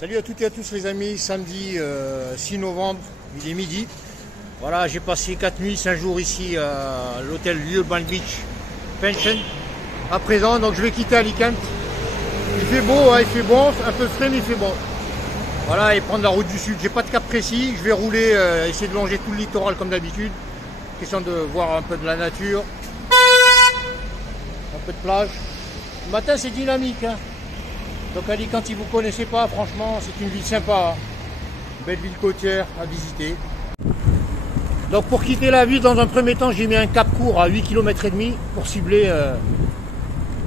Salut à toutes et à tous les amis, samedi 6 novembre, il est midi. Voilà, j'ai passé 4 nuits, 5 jours ici à l'hôtel Urban Beach Pension. À présent, donc je vais quitter Alicante. Il fait beau, hein, il fait bon, un peu frais mais il fait bon. Voilà, et prendre la route du sud. J'ai pas de cap précis, je vais rouler, essayer de longer tout le littoral comme d'habitude. Question de voir un peu de la nature, un peu de plage. Le matin c'est dynamique, hein. Donc Alicante, si vous ne connaissez pas, franchement, c'est une ville sympa. Belle ville côtière à visiter. Donc pour quitter la ville, dans un premier temps, j'ai mis un cap court à 8 km et demi pour cibler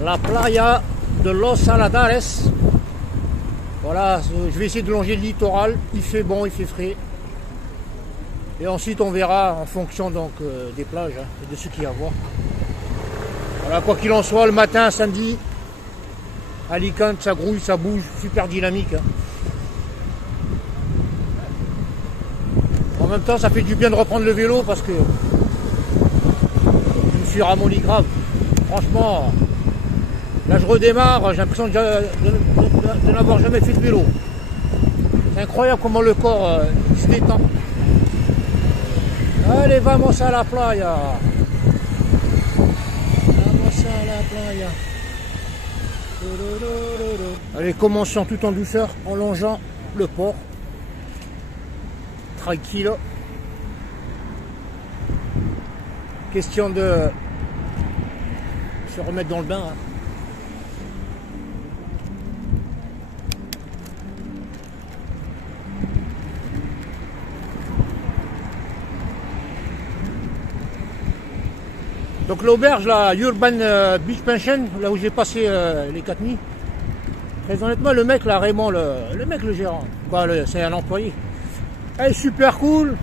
la playa de Los Saladares. Voilà, je vais essayer de longer le littoral. Il fait bon, il fait frais. Et ensuite, on verra en fonction donc des plages hein, et de ce qu'il y a à voir. Voilà, quoi qu'il en soit, le matin, samedi, Alicante, ça grouille, ça bouge, super dynamique. Hein. En même temps, ça fait du bien de reprendre le vélo parce que je me suis ramolli grave. Franchement, là je redémarre, j'ai l'impression de n'avoir jamais fait de vélo. C'est incroyable comment le corps se détend. Allez, vamos a la playa. Vamos a la playa. Allez, commençons tout en douceur en longeant le port. Tranquille. Question de se remettre dans le bain. Hein. Donc l'auberge, la Urban Beach Pension, là où j'ai passé les 4 nuits, très honnêtement, le mec là, Raymond, le mec, le gérant, c'est un employé, elle est super cool,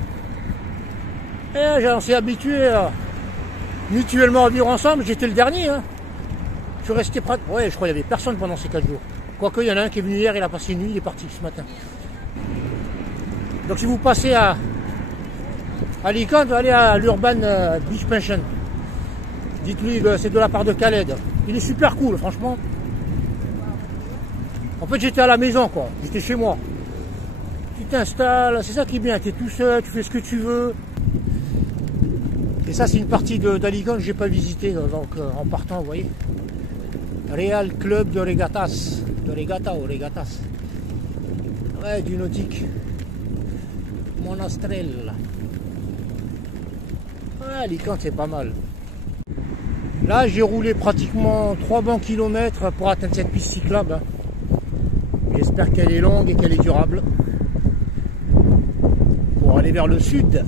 et on s'est habitué mutuellement à vivre ensemble. J'étais le dernier, hein. Je suis resté près, ouais, je crois qu'il n'y avait personne pendant ces 4 jours, quoique il y en a un qui est venu hier, il a passé une nuit, il est parti ce matin. Donc si vous passez à Alicante, allez à l'Urban Beach Pension. Dites-lui que c'est de la part de Khaled. Il est super cool, franchement. En fait, j'étais à la maison, quoi. J'étais chez moi. Tu t'installes, c'est ça qui est bien. Tu es tout seul, tu fais ce que tu veux. Et ça, c'est une partie d'Alicante que j'ai pas visité. Donc, en partant, vous voyez. Real Club de Regatas. De Regata ou Regatas. Ouais, du nautique. Monastrell. Ouais, Alicante, c'est pas mal. Là, j'ai roulé pratiquement 3 bons kilomètres pour atteindre cette piste cyclable. J'espère qu'elle est longue et qu'elle est durable. Pour aller vers le sud.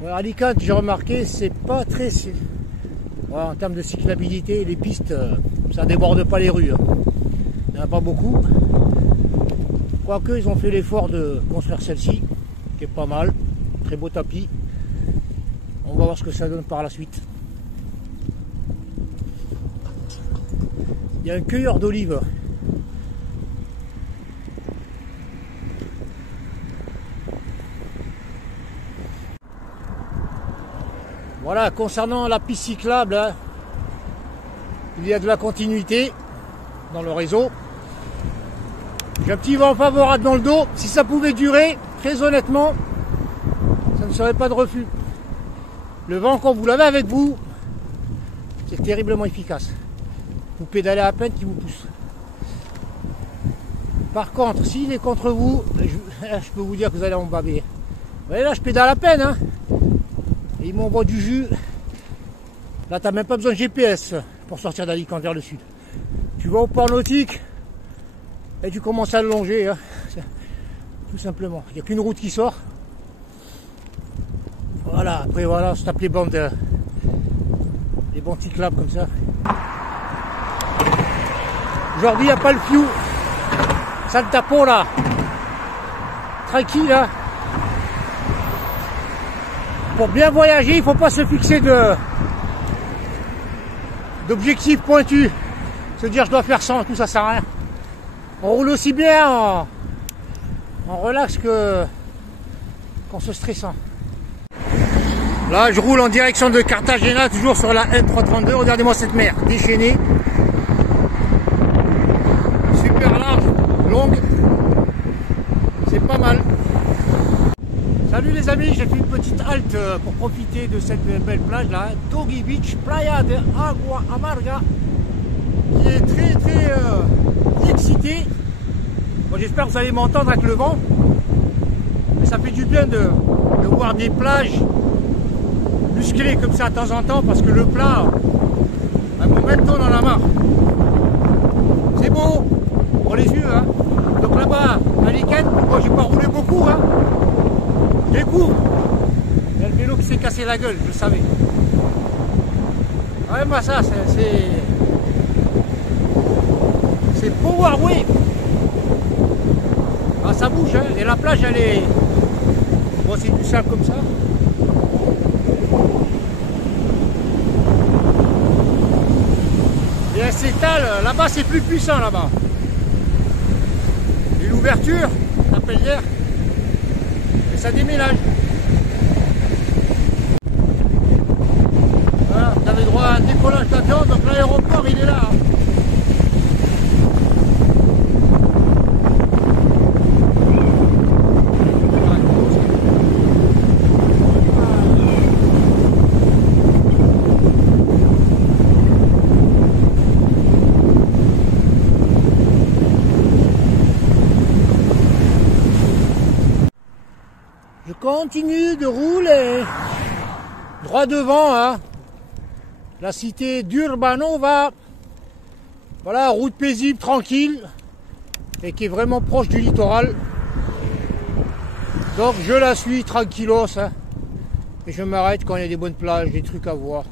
Ouais, Alicante, j'ai remarqué, c'est pas très... Ouais, en termes de cyclabilité, les pistes, ça déborde pas les rues. Il n'y en a pas beaucoup. Quoique, ils ont fait l'effort de construire celle-ci, qui est pas mal. Très beau tapis. On va voir ce que ça donne par la suite. Il y a un cueilleur d'olives. Voilà, concernant la piste cyclable, hein, il y a de la continuité dans le réseau. J'ai un petit vent favorable dans le dos. Si ça pouvait durer, très honnêtement, ça ne serait pas de refus. Le vent, quand vous l'avez avec vous, c'est terriblement efficace. Vous pédalez à peine qui vous pousse. Par contre, s'il est contre vous, je peux vous dire que vous allez en baver. Vous voyez là, je pédale à peine, hein. Et il m'envoie du jus. Là, tu n'as même pas besoin de GPS pour sortir d'Alicante vers le sud. Tu vas au port nautique et tu commences à le longer, hein. Tout simplement. Il n'y a qu'une route qui sort. Voilà, après voilà, on se tape les bandes cyclables comme ça. Aujourd'hui, il n'y a pas le fiou. Ça le tapon là. Tranquille là. Pour bien voyager, il ne faut pas se fixer d'objectifs pointus. Se dire je dois faire 100, tout ça sert à rien. On roule aussi bien en relax qu'en se stressant. Là, je roule en direction de Cartagena, toujours sur la N332. Regardez-moi cette mer déchaînée. Super large, longue. c'est pas mal. Salut les amis, j'ai fait une petite halte pour profiter de cette belle plage là, Doggy Beach, Playa de Agua Amarga, qui est très excité. Bon, j'espère que vous allez m'entendre avec le vent. Mais ça fait du bien de voir des plages musclées comme ça de temps en temps, parce que le plat, à un moment on en a marre. C'est beau pour les yeux, hein. Donc là-bas, à Alicante, moi j'ai pas roulé beaucoup, hein. Je découvre. Il y a le vélo qui s'est cassé la gueule, je le savais. Ouais, moi ça, c'est Power Wave. Ah, ça bouge, hein. Et la plage, elle est... Bon, c'est du sable comme ça. Et elle s'étale. Là-bas, c'est plus puissant, là-bas. Et l'ouverture, ça appelle l'air. Et ça déménage. Voilà, vous avez droit à un décollage d'avion. Donc l'aéroport, il est là, hein. Je continue de rouler droit devant, hein. La cité d'Urbanova. Voilà, route paisible, tranquille, et qui est vraiment proche du littoral. Donc je la suis tranquillos, hein. Et je m'arrête quand il y a des bonnes plages, des trucs à voir.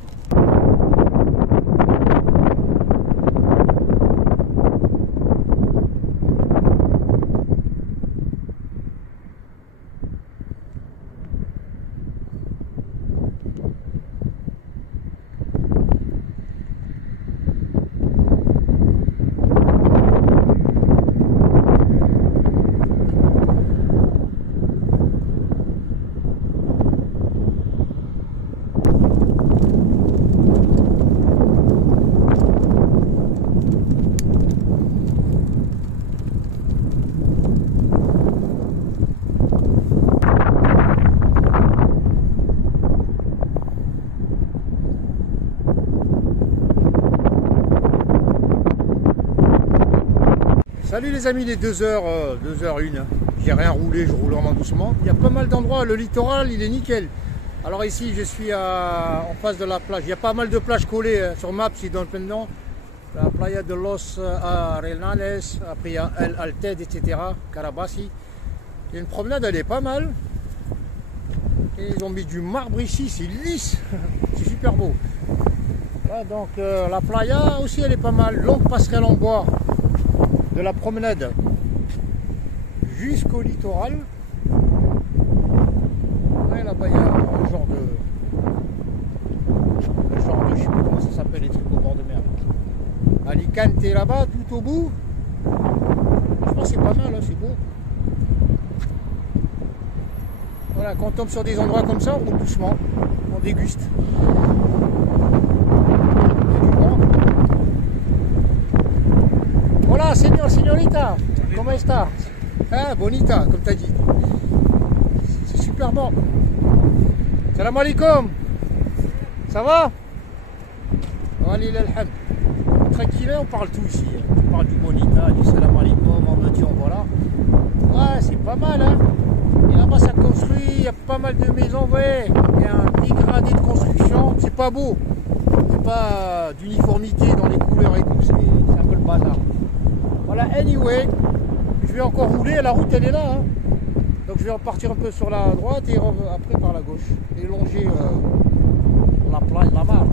Salut les amis, les 2h01, j'ai rien roulé, je roule vraiment doucement. Il y a pas mal d'endroits, le littoral il est nickel. Alors ici je suis en face de la plage, il y a pas mal de plages collées sur Maps, il donne plein de noms. La Playa de los Arenales, après il y a El Alted, etc. Carabassi. Il y a une promenade, elle est pas mal. Et ils ont mis du marbre ici, c'est lisse, c'est super beau. Là, donc la playa aussi elle est pas mal, longue passerelle en bois. De la promenade jusqu'au littoral. Ouais, là-bas il y a un genre de je sais pas comment ça s'appelle, les trucs au bord de mer. Alicante là-bas, tout au bout. Je pense que c'est pas mal, hein, c'est beau. Voilà, quand on tombe sur des endroits comme ça, on roule doucement, on déguste. Hola, señorita, comment está? Ah, bonita, comme tu as dit. C'est super bon. Salam alaikum. Ça va? Allez, l'alham. Tranquille, on parle tout ici. On parle du bonita, du salam alaikum, on me dit, on voilà. Ouais, c'est pas mal, hein. Et là-bas, ça construit, il y a pas mal de maisons, ouais. Il y a un dégradé de construction, c'est pas beau. C'est pas d'uniformité dans les couleurs et tout, c'est un peu le bazar. Voilà, anyway, je vais encore rouler, la route elle est là, hein. Donc je vais repartir un peu sur la droite et après par la gauche, et longer la plage, la mare.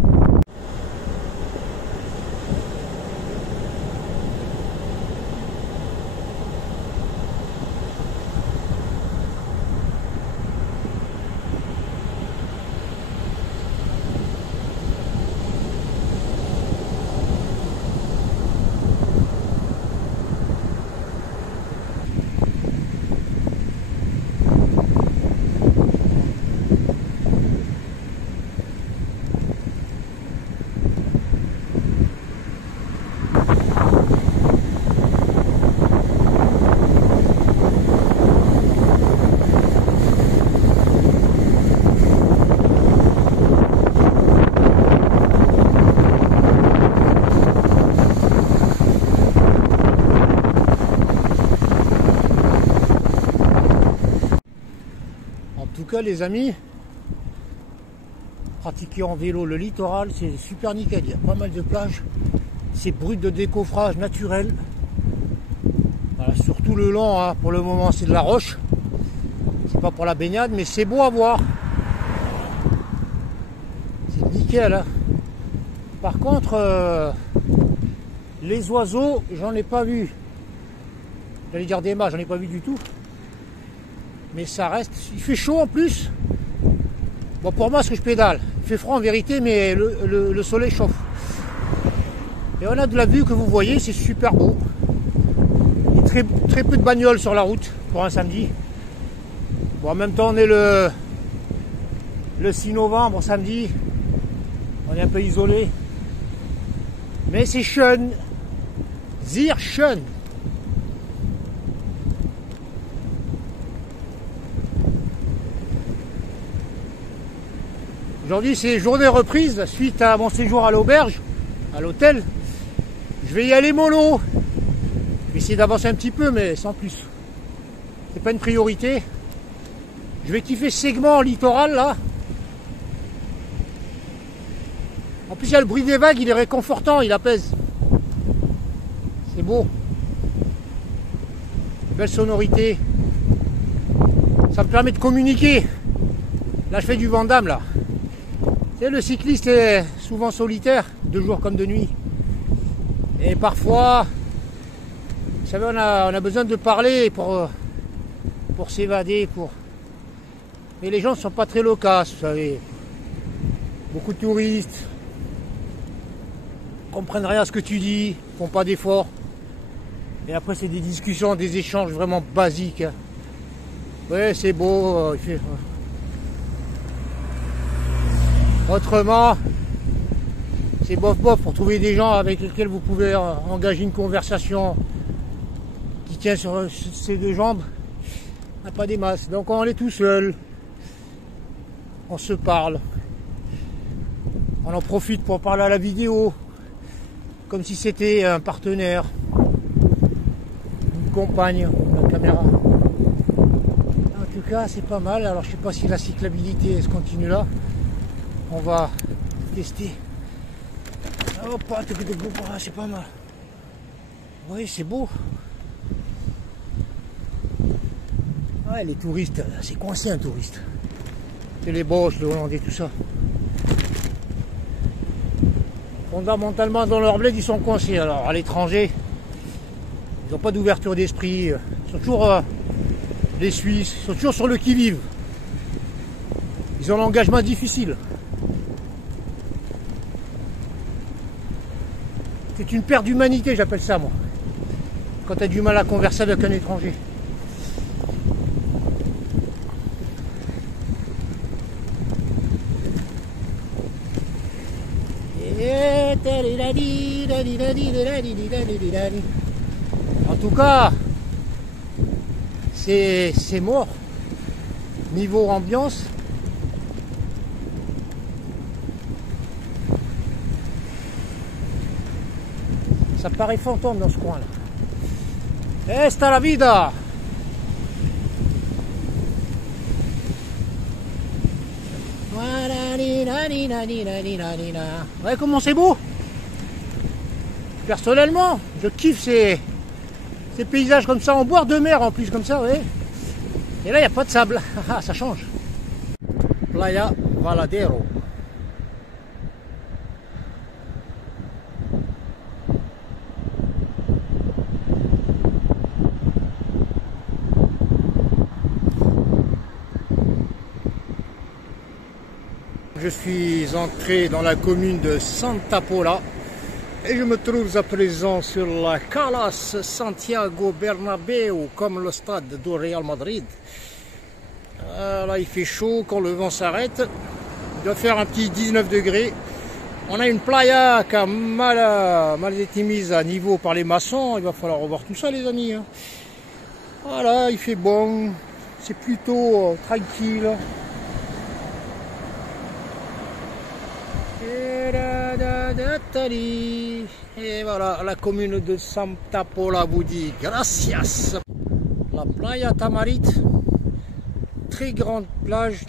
cas les amis, pratiquer en vélo le littoral, c'est super nickel. Il y a pas mal de plages. C'est brut de décoffrage naturel. Voilà, surtout le long, hein. Pour le moment c'est de la roche. C'est pas pour la baignade, mais c'est beau à voir. C'est nickel. Hein. Par contre, les oiseaux, j'en ai pas vu. J'allais dire des mâts, j'en ai pas vu du tout. Mais ça reste. Il fait chaud en plus. Bon, pour moi, ce que je pédale. Il fait froid en vérité, mais le soleil chauffe. Et on a de la vue que vous voyez, c'est super beau. Il y a très peu de bagnoles sur la route pour un samedi. Bon, en même temps, on est le 6 novembre, samedi. On est un peu isolé. Mais c'est schön. Sehr schön. Aujourd'hui, c'est journée reprise suite à mon séjour à l'auberge, à l'hôtel. Je vais y aller mollo. Je vais essayer d'avancer un petit peu, mais sans plus. C'est pas une priorité. Je vais kiffer ce segment littoral là. En plus, il y a le bruit des vagues, il est réconfortant, il apaise. C'est beau. Belle sonorité. Ça me permet de communiquer. Là, je fais du Vandame là. Et le cycliste est souvent solitaire, de jour comme de nuit. Et parfois, vous savez, on a besoin de parler pour s'évader. Mais les gens ne sont pas très loquaces, vous savez. Beaucoup de touristes ne comprennent rien à ce que tu dis, ne font pas d'efforts. Et après, c'est des discussions, des échanges vraiment basiques. Ouais, c'est beau. Il fait... Autrement, c'est bof pour trouver des gens avec lesquels vous pouvez engager une conversation qui tient sur ses deux jambes. Il n'y a pas des masses. Donc on est tout seul. On se parle. On en profite pour parler à la vidéo. Comme si c'était un partenaire. Une compagne, la caméra. En tout cas, c'est pas mal. Alors je sais pas si la cyclabilité se continue là. On va tester. Hop, c'est pas mal. Oui, c'est beau. Ouais, les touristes, c'est coincé un touriste. C'est les Boches, les Hollandais, tout ça. Fondamentalement, dans leur bled, ils sont coincés. Alors, à l'étranger, ils n'ont pas d'ouverture d'esprit. Ils sont toujours les Suisses, ils sont toujours sur le qui-vive. Ils ont l'engagement difficile. C'est une perte d'humanité, j'appelle ça, moi. Quand tu as du mal à converser avec un étranger. En tout cas, c'est mort. Niveau ambiance. Ça paraît fantôme dans ce coin là. Esta la vida. Ouais, comment c'est beau. Personnellement, je kiffe ces paysages comme ça, en bord de mer en plus comme ça, ouais. Et là, il n'y a pas de sable. Ça change. Playa Valadero. Je suis entré dans la commune de Santa Pola et je me trouve à présent sur la Calas Santiago Bernabéu, comme le stade du Real Madrid. Là il fait chaud quand le vent s'arrête, il doit faire un petit 19 degrés. On a une playa qui a mal été mise à niveau par les maçons, il va falloir revoir tout ça les amis. Voilà, il fait bon, c'est plutôt tranquille. Et voilà, la commune de Santa Pola vous dit gracias. La playa Tamarit, très grande plage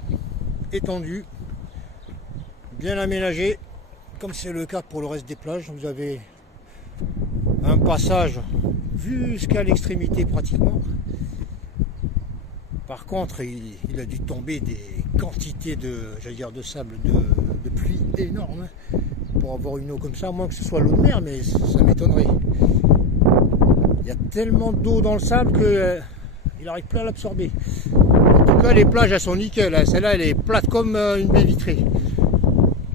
étendue, bien aménagée, comme c'est le cas pour le reste des plages. Vous avez un passage jusqu'à l'extrémité pratiquement. Par contre, il a dû tomber des quantités de, j'allais dire, de sable, de pluie énormes pour avoir une eau comme ça, à moins que ce soit l'eau de mer, mais ça m'étonnerait. Il y a tellement d'eau dans le sable qu'il n'arrive plus à l'absorber. En tout cas, les plages, elles sont nickel. Celle-là, elle est plate comme une baie vitrée.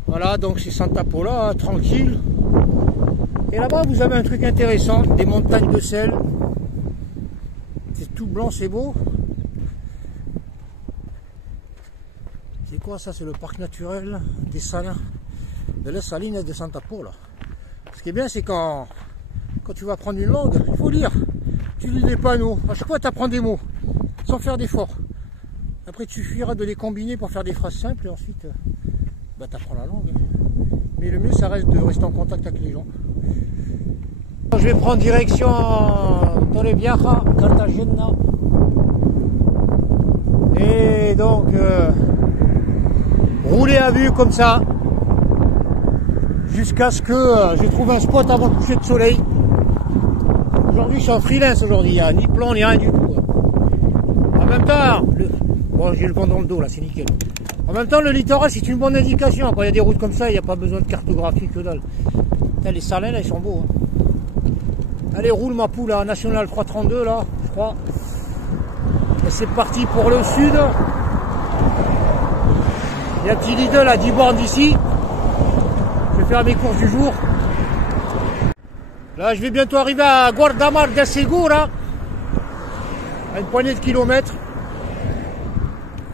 Voilà, donc c'est Santa Pola, hein, tranquille. Et là-bas, vous avez un truc intéressant, des montagnes de sel. C'est tout blanc, c'est beau. C'est quoi ça? C'est le parc naturel des salins, de la Saline de Santa Pola. Ce qui est bien, c'est quand tu vas apprendre une langue, il faut lire. Tu lis les panneaux. À chaque fois, tu apprends des mots, sans faire d'effort. Après, tu suffiras de les combiner pour faire des phrases simples et ensuite, tu apprends la langue. Mais le mieux, ça reste de rester en contact avec les gens. Je vais prendre direction Torrevieja, Cartagena. Et donc, rouler à vue comme ça, jusqu'à ce que je trouve un spot avant le coucher de soleil. Aujourd'hui, je suis en freelance aujourd'hui, il n'y a ni plan ni rien du tout. En même temps, bon, j'ai le vent dans le dos là, c'est nickel. En même temps, le littoral, c'est une bonne indication. Quand il y a des routes comme ça, il n'y a pas besoin de cartographie que dalle. Putain, les salins là, ils sont beaux. Hein. Allez, roule ma poule à National 332 là, je crois. Et c'est parti pour le sud. Il y a un petit Lidl à 10 bornes d'ici. Je vais faire mes courses du jour. Là, je vais bientôt arriver à Guardamar del Segura, à une poignée de kilomètres.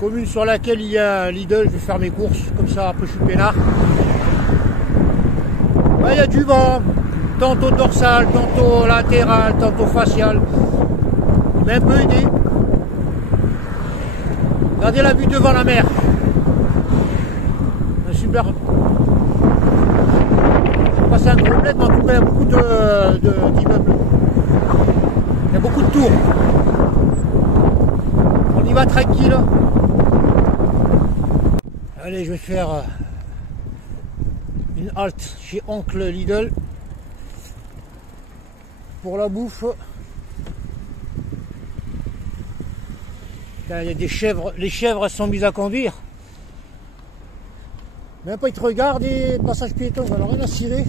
Commune sur laquelle il y a un Lidl. Je vais faire mes courses, comme ça, après je suis peinard. Là, il y a du vent, tantôt dorsal, tantôt latéral, tantôt facial. Il m'a un peu aidé. Regardez la vue devant la mer. Un super. C'est un gros bled, mais en tout cas, il y a beaucoup d'immeubles. Il y a beaucoup de tours. On y va tranquille. Allez, je vais faire une halte chez Oncle Lidl pour la bouffe. Là, il y a des chèvres. Les chèvres, elles sont mises à conduire. Même pas, ils te regardent et passage piéton, on n'a rien à cirer.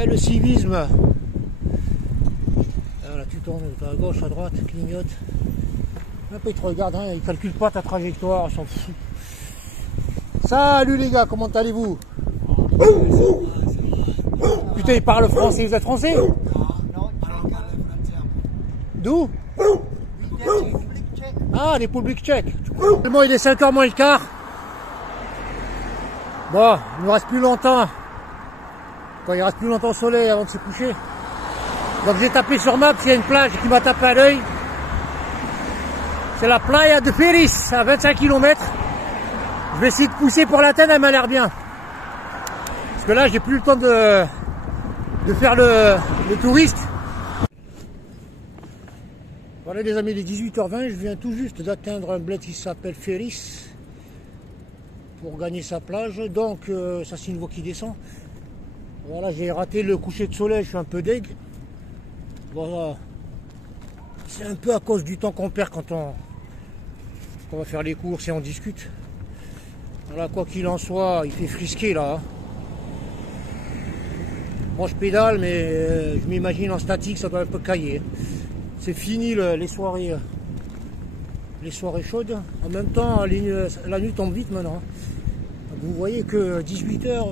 Eh, le civisme. Là, tu tournes à gauche, à droite, clignote. Même pas, ils te regardent, hein, ils calculent pas ta trajectoire, ils s'en foutent. Salut les gars, comment allez-vous? Putain, ils parlent français, vous êtes français? Non, il parle français. D'où? Ah, les Républiques tchèques. Bon, il est 5h moins le quart. Bon, il nous reste plus longtemps. Quand il reste plus longtemps au soleil avant de se coucher. Donc j'ai tapé sur Maps, il y a une plage qui m'a tapé à l'œil. C'est la playa de Ferris, à 25 km. Je vais essayer de pousser pour l'atteindre, elle m'a l'air bien. Parce que là, j'ai plus le temps de faire le touriste. Voilà les amis, il est 18h20, je viens tout juste d'atteindre un bled qui s'appelle Ferris pour gagner sa plage. Donc ça, c'est une voie qui descend. Voilà, j'ai raté le coucher de soleil, je suis un peu deg. Voilà. C'est un peu à cause du temps qu'on perd quand on va faire les courses et on discute. Voilà, quoi qu'il en soit, il fait frisquer là. Hein. Bon, je pédale, mais je m'imagine en statique, ça doit un peu cailler. C'est fini les soirées chaudes. En même temps, la nuit tombe vite maintenant. Vous voyez que 18h.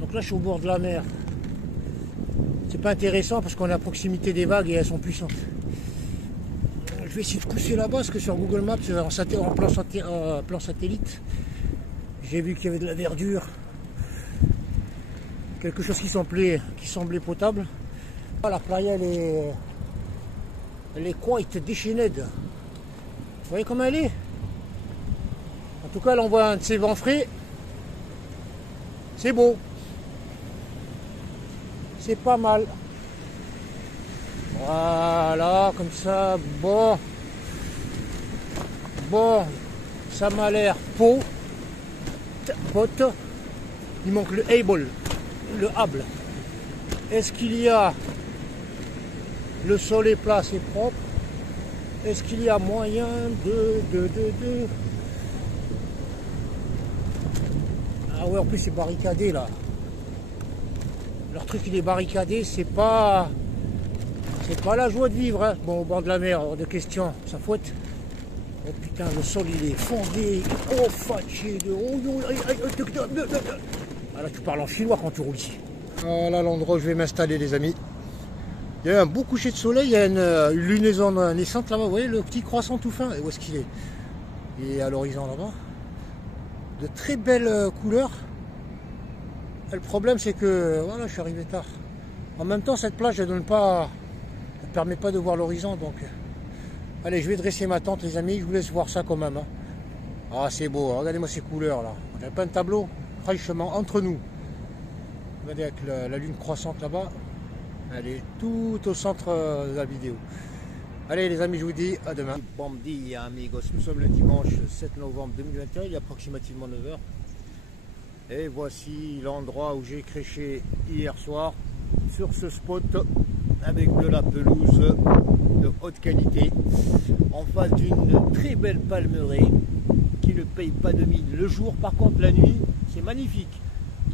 Donc là, je suis au bord de la mer. C'est pas intéressant parce qu'on est à proximité des vagues et elles sont puissantes. Je vais essayer de pousser là-bas parce que sur Google Maps, en plan satellite, j'ai vu qu'il y avait de la verdure. Quelque chose qui semblait potable. La playa, elle est quite déchaînée. Vous voyez comment elle est? En tout cas, là, on voit un de ces vents frais. C'est beau. C'est pas mal. Voilà, comme ça. Bon. Bon, ça m'a l'air pote. Il manque le able, le able. Est-ce qu'il y a le sol est plat, c'est propre? Est-ce qu'il y a moyen de... Ah ouais, en plus c'est barricadé là. Leur truc il est barricadé, c'est pas la joie de vivre. Hein. Bon, au bord de la mer, hors de question, ça fouette. Oh putain, le sol il est fondé. Oh, fatché de... Ah là, tu parles en chinois quand tu roules ici. Voilà l'endroit où je vais m'installer, les amis. Il y a un beau coucher de soleil, il y a une lunaison naissante là-bas. Vous voyez le petit croissant tout fin? Et où est-ce qu'il est? Il est à l'horizon là-bas. De très belles couleurs. Et le problème, c'est que voilà, je suis arrivé tard. En même temps, cette plage, elle donne pas, elle permet pas de voir l'horizon. Donc, allez, je vais dresser ma tente, les amis. Je vous laisse voir ça quand même. Hein. Ah, c'est beau. Hein. Regardez-moi ces couleurs là. On a pas un tableau, franchement, entre nous. Regardez avec la lune croissante là-bas. Elle est tout au centre de la vidéo. Allez les amis, je vous dis à demain. Bon dia amigos, nous sommes le dimanche 7 novembre 2021, il est approximativement 9h. Et voici l'endroit où j'ai créché hier soir, sur ce spot, avec de la pelouse de haute qualité, en face d'une très belle palmeraie, qui ne paye pas de mine le jour. Par contre la nuit, c'est magnifique.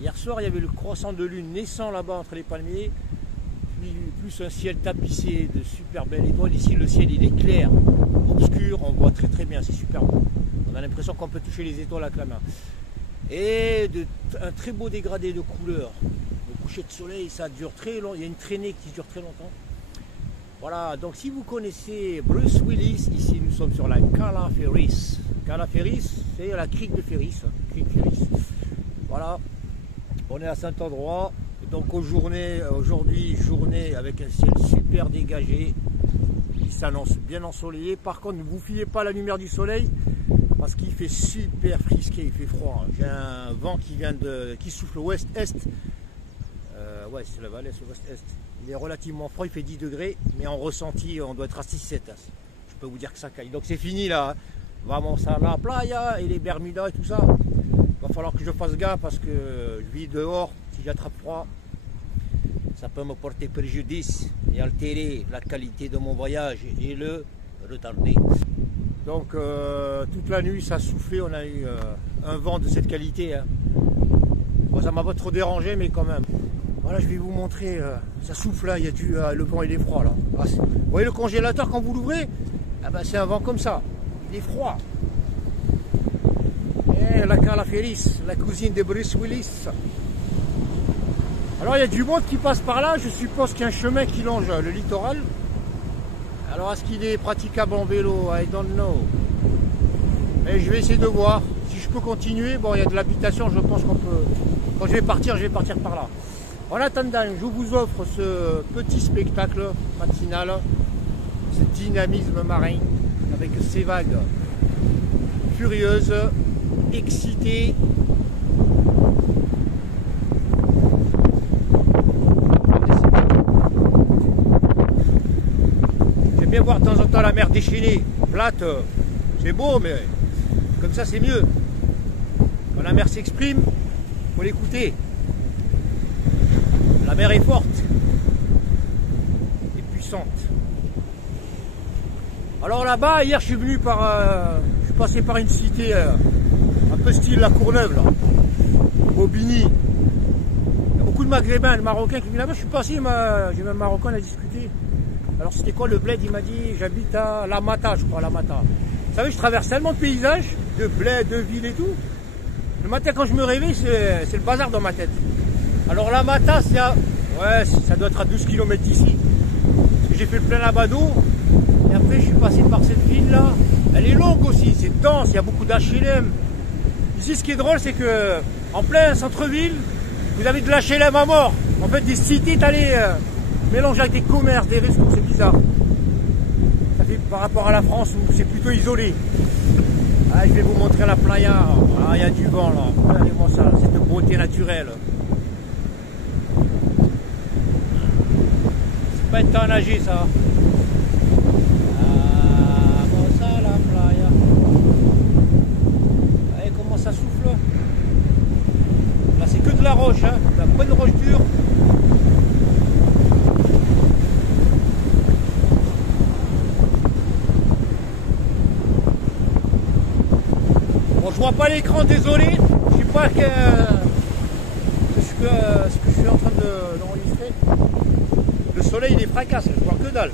Hier soir, il y avait le croissant de lune naissant là-bas entre les palmiers. Plus un ciel tapissé de super belles étoiles. Ici le ciel il est clair, obscur, on voit très bien, c'est super beau. On a l'impression qu'on peut toucher les étoiles avec la main. Et un très beau dégradé de couleurs. Le coucher de soleil ça dure très longtemps, il y a une traînée qui dure très longtemps. Voilà, donc si vous connaissez Bruce Willis, ici nous sommes sur la Cala Ferris. Cala Ferris, c'est la crique de Ferris, crique Ferris. Voilà, on est à cet endroit. Donc aujourd'hui, journée avec un ciel super dégagé, qui s'annonce bien ensoleillé. Par contre, ne vous fiez pas à la lumière du soleil, parce qu'il fait super frisqué, il fait froid. J'ai un vent qui souffle ouest-est. Ouais, c'est le Valais, c'est ouest-est. Il est relativement froid, il fait 10 degrés, mais en ressenti, on doit être à 6-7. Je peux vous dire que ça caille. Donc c'est fini là. Vamos à la playa et les Bermudas et tout ça. Il va falloir que je fasse gaffe parce que je vis dehors. Si j'attrape froid, ça peut me porter préjudice et altérer la qualité de mon voyage et le retarder. Donc toute la nuit ça a soufflé, on a eu un vent de cette qualité. Hein. Bon, ça m'a pas trop dérangé mais quand même. Voilà, je vais vous montrer, ça souffle là, il y a le vent il est froid là. Ah, vous voyez le congélateur quand vous l'ouvrez? Ah ben, c'est un vent comme ça, il est froid. Et la Cala Ferris, la cousine de Bruce Willis. Alors il y a du monde qui passe par là, je suppose qu'il y a un chemin qui longe le littoral. Alors est-ce qu'il est praticable en vélo? I don't know. Mais je vais essayer de voir si je peux continuer. Bon, il y a de l'habitation, je pense qu'on peut... Quand je vais partir par là. En attendant, je vous offre ce petit spectacle matinal, ce dynamisme marin avec ces vagues furieuses, excitées. Bien voir de temps en temps la mer déchaînée, plate, c'est beau, mais comme ça c'est mieux. Quand la mer s'exprime, il faut l'écouter. La mer est forte et puissante. Alors là-bas, hier je suis venu je suis passé par une cité un peu style La Courneuve, là, Bobigny. Il y a beaucoup de Maghrébins, de Marocains qui viennent là-bas. Je suis passé, j'ai même un Marocain à discuter. Alors c'était quoi le bled? Il m'a dit j'habite à La Mata, je crois, La Mata. Vous savez, je traverse tellement de paysages, de bled, de villes et tout. Le matin quand je me réveille, c'est le bazar dans ma tête. Alors La Mata, c'est à... Ouais, ça doit être à 12 km d'ici. Parce que j'ai fait le plein là-bas d'eau. Et après je suis passé par cette ville là. Elle est longue aussi, c'est dense, il y a beaucoup d'HLM. Ici ce qui est drôle c'est que en plein centre-ville, vous avez de l'HLM à mort. En fait des cités étalées. Mélange avec des commerces, des restos, c'est bizarre. Ça fait par rapport à la France où c'est plutôt isolé. Ah, je vais vous montrer la playa. Ah, il y a du vent là. Regardez-moi ça, cette beauté naturelle. C'est pas un temps à nager ça. Ah, bon ça la playa. c'est que de la roche, hein, la bonne roche dure. Bon, je vois pas l'écran, désolé, je sais pas ce que je suis en train d'enregistrer. Le soleil il est fracasse, je vois que dalle.